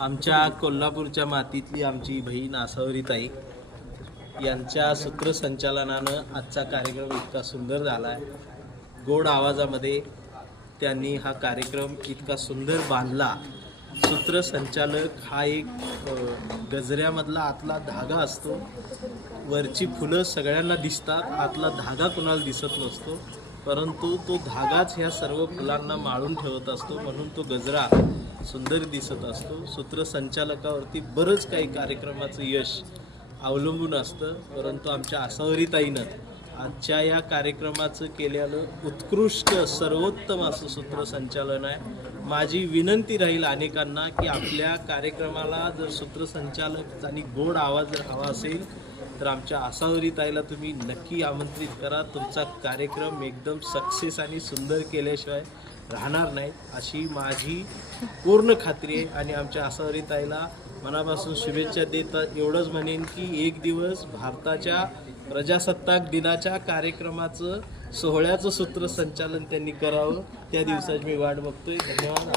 आमच्या कोल्हापूरच्या मातीतली आमची बहीण आसावरीताई यांच्या सूत्रसंचालनानं आजचा कार्यक्रम इतका सुंदर झाला आहे. गोड आवाजामध्ये त्यांनी हा कार्यक्रम इतका सुंदर बांधला. सूत्रसंचालक हा एक गजऱ्यामधला आतला धागा असतो. वरची फुलं सगळ्यांना दिसतात, आतला धागा कुणाला दिसत नसतो, परंतु तो धागाच ह्या सर्व फुलांना माळून ठेवत असतो, म्हणून तो गजरा सुंदर दिसत असतो. सूत्रसंचालकावरती बरंच काही कार्यक्रमाचं यश अवलंबून असतं, परंतु आमच्या आसावरीताईनं आजच्या या कार्यक्रमाचं केलेलं उत्कृष्ट सर्वोत्तम असं सूत्रसंचालन आहे. माझी विनंती राहील अनेकांना की आपल्या कार्यक्रमाला जर सूत्रसंचालक आणि गोड आवाज जर हवा असेल तर आमच्या आसावरीताईला तुम्ही नक्की आमंत्रित करा. तुमचा कार्यक्रम एकदम सक्सेस आणि सुंदर केल्याशिवाय राहणार नाही अशी माझी पूर्ण खात्री आहे. आणि आमच्या आसावरीताईला मनापासून शुभेच्छा देतात. एवढंच म्हणेन की एक दिवस भारताच्या प्रजासत्ताक दिनाच्या कार्यक्रमाचं सोहळ्याचं सूत्रसंचालन त्यांनी करावं. त्या दिवसाची मी वाट बघतोय. धन्यवाद.